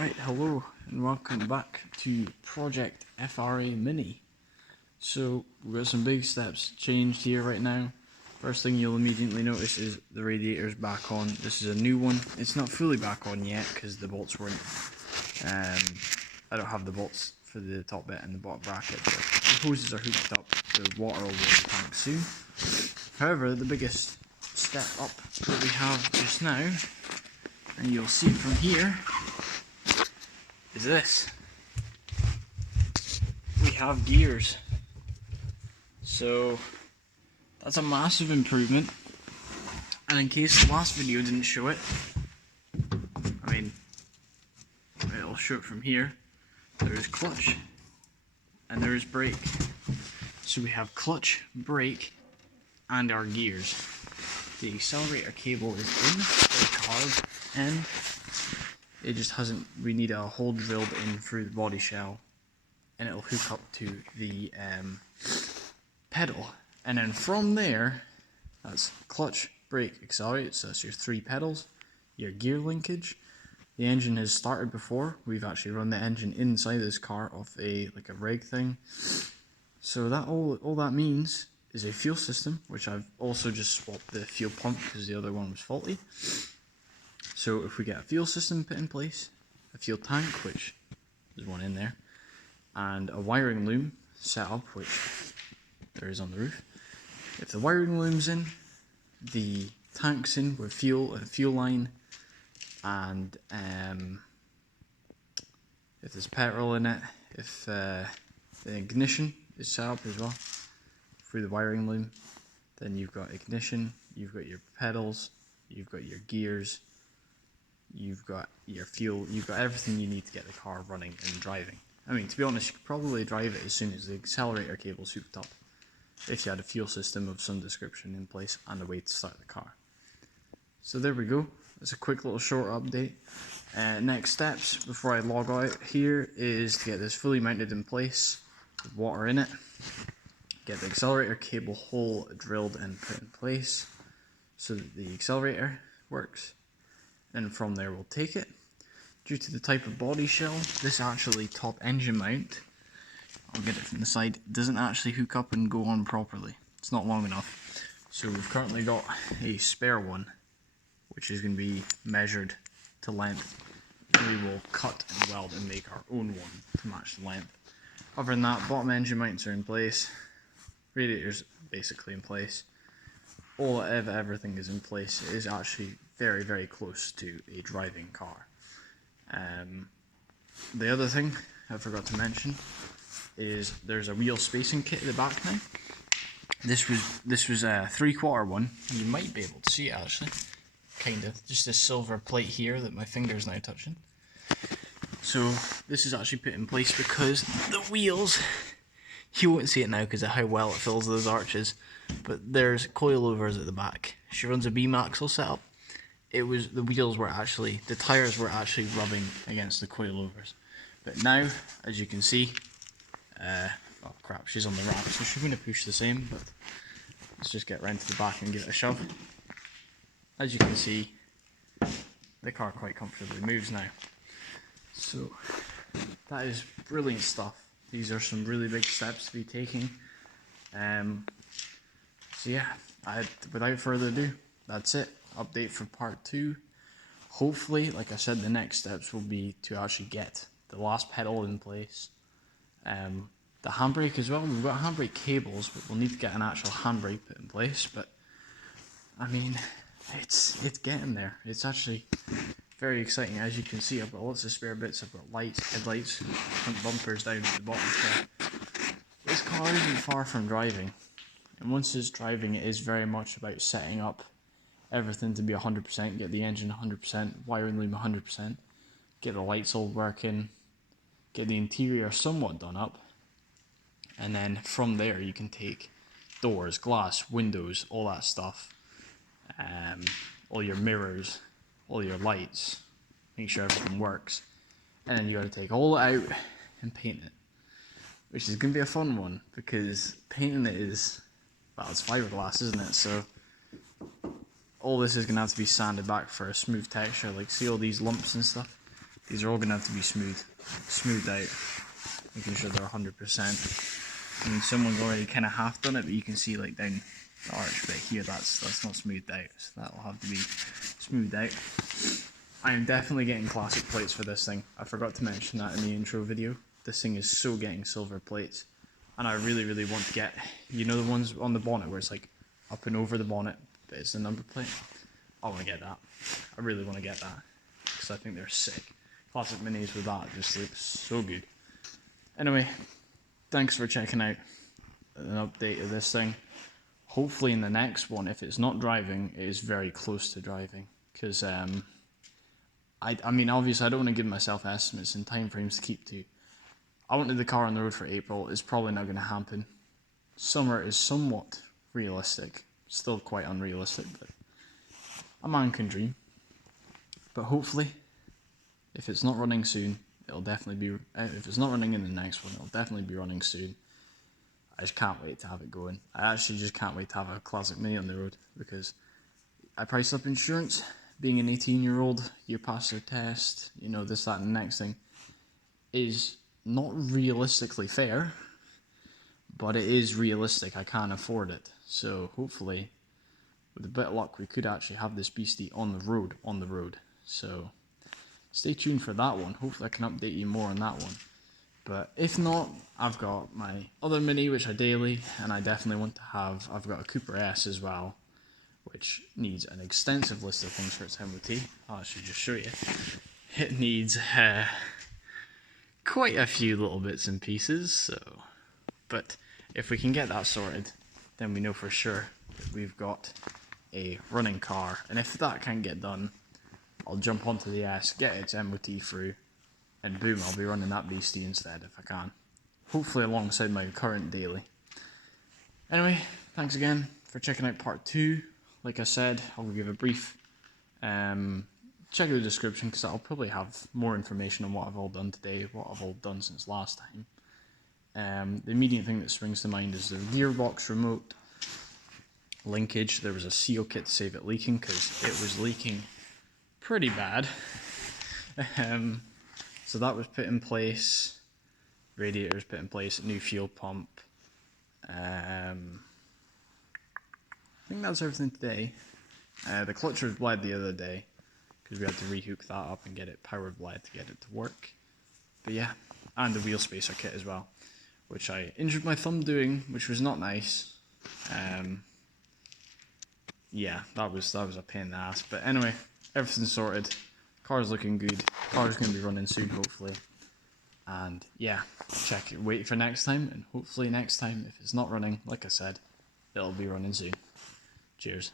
Right, hello and welcome back to Project FRA Mini. So we've got some big steps changed here right now. First thing you'll immediately notice is the radiator's back on. This is a new one. It's not fully back on yet because the bolts weren't. I don't have the bolts for the top bit and the bottom bracket, but the hoses are hooked up. The water will go in the tank soon. However, the biggest step up that we have just now, and you'll see from here, is this. We have gears. So that's a massive improvement. And in case the last video didn't show it, I mean, it'll show it from here. There is clutch and there is brake. So we have clutch, brake, and our gears. The accelerator cable is in the carb end. It just hasn't, we need a hole drilled in through the body shell and it'll hook up to the pedal. And then from there, that's clutch, brake, accelerator, so that's your 3 pedals, your gear linkage. The engine has started before. We've actually run the engine inside this car off a rig thing. So that all that means is a fuel system, which I've also just swapped the fuel pump because the other one was faulty. So if we get a fuel system put in place, a fuel tank, which there's one in there, and a wiring loom set up, which there is on the roof. If the wiring loom's in, the tank's in with fuel, a fuel line, and if there's petrol in it, if the ignition is set up as well through the wiring loom, then you've got ignition, you've got your pedals, you've got your gears, you've got your fuel, you've got everything you need to get the car running and driving. I mean, to be honest, you could probably drive it as soon as the accelerator cable's hooked up, if you had a fuel system of some description in place and a way to start the car. So there we go. It's a quick little short update. Next steps before I log out here is to get this fully mounted in place with water in it. Get the accelerator cable hole drilled and put in place so that the accelerator works. And from there we'll take it. Due to the type of body shell, this actually top engine mount, I'll get it from the side, doesn't actually hook up and go on properly. It's not long enough. So we've currently got a spare one, which is going to be measured to length. And we will cut and weld and make our own one to match the length. Other than that, bottom engine mounts are in place. Radiator's basically in place. Everything is in place. It is actually very, very close to a driving car. The other thing I forgot to mention is there's a wheel spacing kit at the back now. This was a 3/4 one. You might be able to see it actually. Kind of. Just this silver plate here that my finger's now touching. So this is actually put in place because the wheels, you won't see it now because of how well it fills those arches, but there's coilovers at the back. She runs a beam axle setup. The tires were actually rubbing against the coilovers. But now, as you can see, oh crap, she's on the ramp, so she's going to push the same, but let's just get round to the back and give it a shove. As you can see, the car quite comfortably moves now. So, that is brilliant stuff. These are some really big steps to be taking. So yeah, without further ado, that's it. Update for part 2. Hopefully, like I said, the next steps will be to actually get the last pedal in place. The handbrake as well. We've got handbrake cables, but we'll need to get an actual handbrake put in place. But I mean, it's getting there. It's actually very exciting. As you can see, I've got lots of spare bits. I've got lights, headlights, front bumpers down at the bottom. So this car isn't far from driving. And once it's driving, it is very much about setting up everything to be 100%, get the engine 100%, wiring loom 100%, get the lights all working, get the interior somewhat done up, and then from there you can take doors, glass, windows, all that stuff, all your mirrors, all your lights, make sure everything works, and then you got to take all it out and paint it, which is going to be a fun one because painting it is, well, it's fiberglass, isn't it? So all this is going to have to be sanded back for a smooth texture. Like, see all these lumps and stuff? These are all going to have to be smoothed out, making sure they're 100%. I mean, someone's already kind of half done it, but you can see like down the arch bit here, that's not smoothed out, so that'll have to be smoothed out. I am definitely getting classic plates for this thing. I forgot to mention that in the intro video. This thing is so getting silver plates, and I really, really want to get, you know, the ones on the bonnet where it's like up and over the bonnet, but it's the number plate. I want to get that. I really want to get that, because I think they're sick. Classic minis with that just looks so good. Anyway, thanks for checking out an update of this thing. Hopefully in the next one, if it's not driving, it is very close to driving. Because, I mean, obviously I don't want to give myself estimates and time frames to keep to. I wanted the car on the road for April. It's probably not going to happen. Summer is somewhat realistic. Still quite unrealistic, but a man can dream. But hopefully, if it's not running soon, it'll definitely be, if it's not running in the next one, it'll definitely be running soon. I just can't wait to have it going. I actually just can't wait to have a classic mini on the road, because I priced up insurance. Being an 18-year-old, you pass your test, you know, this, that, and the next thing, is not realistically fair, but it is realistic. I can't afford it. So hopefully, with a bit of luck, we could actually have this beastie on the road. So stay tuned for that one. Hopefully I can update you more on that one. But if not, I've got my other mini, which I daily, and I definitely want to have, I've got a Cooper S as well, which needs an extensive list of things for its MOT. I'll actually just show you. It needs quite a few little bits and pieces, so, but if we can get that sorted, then we know for sure that we've got a running car. And if that can't get done, I'll jump onto the S, get its MOT through, and boom, I'll be running that beastie instead if I can. Hopefully alongside my current daily. Anyway, thanks again for checking out part 2. Like I said, I'll give a brief check out the description, because I'll probably have more information on what I've all done today, what I've all done since last time. The immediate thing that springs to mind is the gearbox remote linkage. There was a seal kit to save it leaking, because it was leaking pretty bad. So that was put in place. Radiators put in place, new fuel pump. I think that's everything today. The clutch was bled the other day, because we had to rehook that up and get it power bled to get it to work. But yeah, and the wheel spacer kit as well, which I injured my thumb doing, which was not nice. Yeah, that was a pain in the ass. But anyway, everything's sorted. Car's looking good. Car's going to be running soon, hopefully. And yeah, wait for next time, and hopefully next time, if it's not running, like I said, it'll be running soon. Cheers.